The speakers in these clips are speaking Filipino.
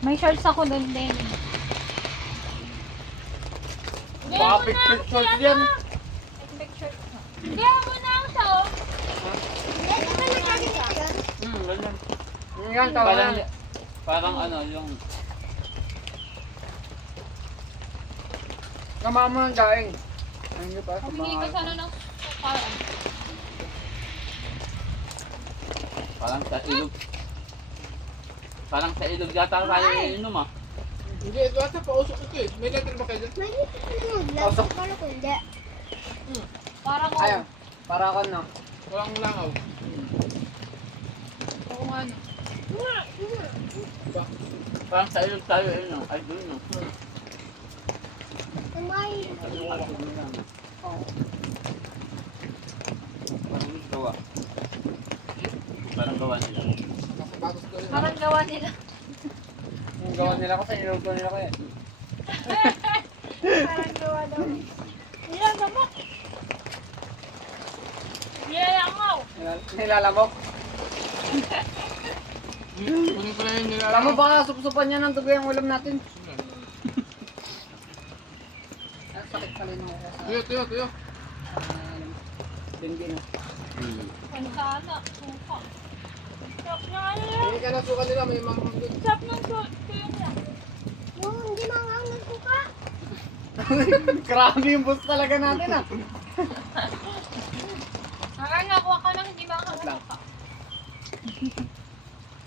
May shorts ako doon din. Baka picture shorts yan. Shorts. Hindi mo na ang tao. Ganyan. Yan, tawa Parang, na. parang ano, yung... Kama mo ng daing. Ayun nyo pa. Humingi ka sana ng parang. Parang sa ilog. Parang sa ilog yata tayo iinom ah. Hindi, ito ata pausok ito eh. May letter ba kayo dyan? Parang ako. Ayaw. Para ako no. Walang langaw. Oo nga no. Diba? Parang sa ilog tayo iinom. Ay, doon no. Parang gawa. Parang gawa nila. Nakabatos ko yun. Parang gawa nila. Yung gawa nila ko sa inuto nila ko eh. Parang gawa daw. Ilang gamot. Nilalangaw. Nilalamok. Kunin ko na yun nila. Alam mo baka supsupan niya ng tugoy ang ulam natin. Ang sakit pala nung Tuyo. Hindi na. Ano sana? Suka. Sarap na ano yan. Hindi ka na suka nila, may mga doon. Sarap ng tuyo niya. Grabe yung boss talaga natin ah. Parang nakuha ka lang hindi makakasuka.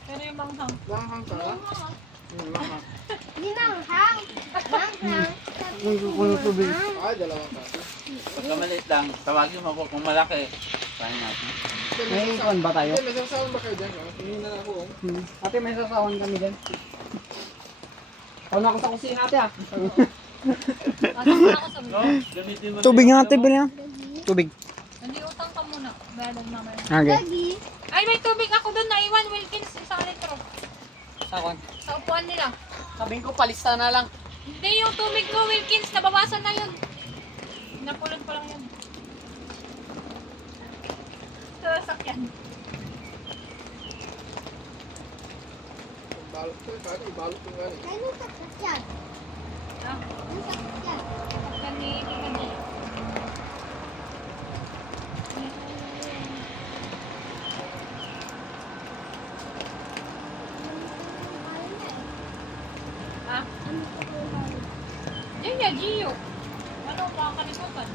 Pero yung manghang. Langhang ka na? Langhang. Ay, dalawang kaso. Pagka maliit lang, tawagin mo ako kung malaki. Kaya natin. May ikuan ba tayo? Hindi, may sasawan ba kayo dyan? Tingin na ako. Ate, may sasawan kami dyan. Ako na ako sa kusina ate ah. Pasok na ako sa No, gamitin mo. Tubig nga ate, bili na. Tubig. Hindi utang ka muna. Bayadan mamaya. Okay. Ay, may tubig ako doon na iwan. Wilkins, isang litro. Sakon. Sa upuan nila. Sabihin ko, palista na lang. Hindi, yung tubig ko, Wilkins, nabawasan na yun. Napulot pa lang yun. Sa sasakyan. Balot ko, paano ibalot ko nga eh. Ah, sasakyan ni Kikadi. Ah? Yun ya, Gio. Ano, makakalimutan?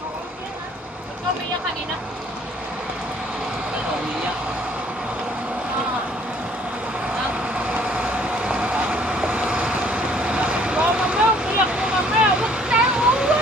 Ba't ka umiyak kanina? Ano, umiyak. Ah. Ah? Wow, mamaya, umiyak mo mamaya. Huwag tayo uwa!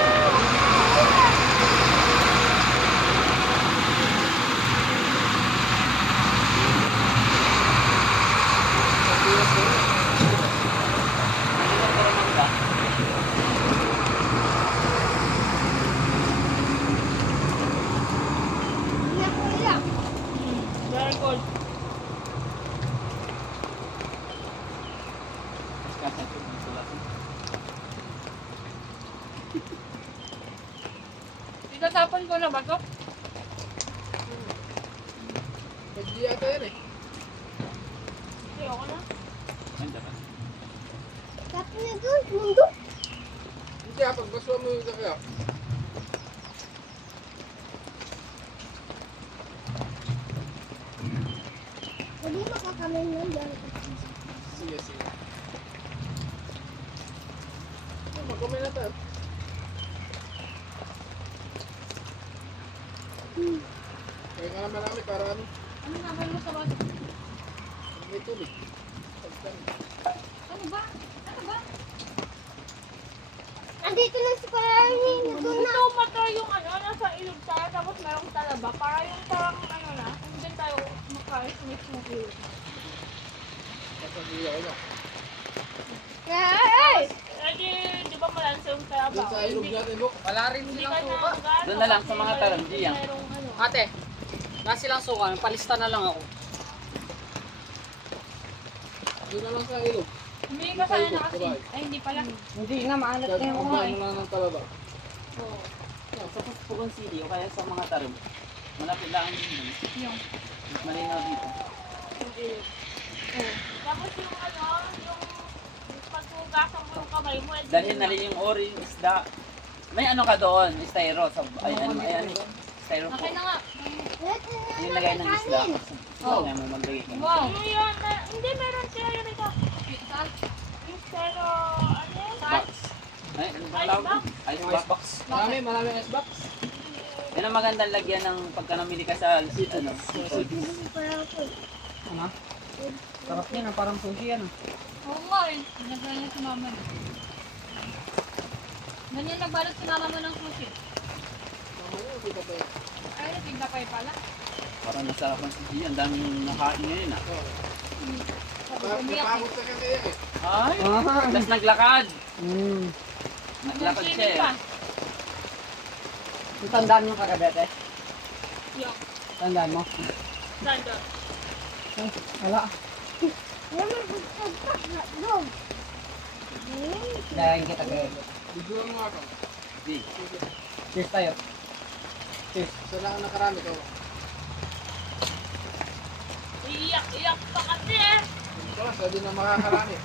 Very good. Itatapon ko na ba ito? Pag-gi yata yan eh. Hindi, ako na. Hindi ah, pagbaswa mo yung kaya. Sige. Mag-comment na tayo. Kaya ka na marami para ano, Ano naman mo sa bata? may tubig. Ano ba? Ano ba? Andito na si Parang Ito mata yung ano, nasa ilog tayo, tapos merong talaba. Para yung parang ano na, hindi tayo maka-snake mo ilog. Sasabihin ako na. Hey! Di ba malansa yung talaba? Doon sa ilog natin, Bok. Wala rin Hindi silang ka suka. na Doon na lang sa mga tarandiyan. Merong ano. Ate, wala silang suka. Palista na lang ako. Doon na lang sa ilog. Hindi ka sana na kasi. Ay, hindi pala. Hindi na, maalat na yung Kaya kumain. mo lang ng talaba. Oo. Yan, sa Puspukan City o kaya sa mga tarong. Malapit lang yun. Yung. Mas malinaw dito. Yung ilog. Oo. Tapos yung ano, yung paghugasan mo yung kamay mo. Dalhin na rin yung ori, yung isda. May ano ka doon, styro. Ay, ano, styro po. Okay na nga. Yung lagay ng isda. Oh. Kaya mo maglagay ka. Wow. Ano yun? Hindi, meron siya yun ito. Saan? Yung pero, ano yun? Box. Ay, ano ba tawag? Ice box. Marami icebox. Yan ang magandang lagyan ng pagka namili ka sa ano. Ano? Sarap yan, parang sushi yan. Oo nga eh. Nagano niya si mama. Ganyan nagbalot si mama mo ng sushi. Ay, tigdapay pala. Parang masarap ang sushi. Ang daming nakain ngayon ah. Sabi ko niya. Napagod na kasi yan eh. Ay! Ah. Tapos naglakad. Hmm. Naglakad siya eh. Yung tandaan mo kagabi, ate? Yung Tandaan mo? sando. Ay, wala. Dayan kita kayo. Bigyan mo nga ako. Di. Cheers tayo. Cheers. Isa lang ang nakarami ko. Iyak-iyak pa kasi eh. Ito lang, sabi na makakarami.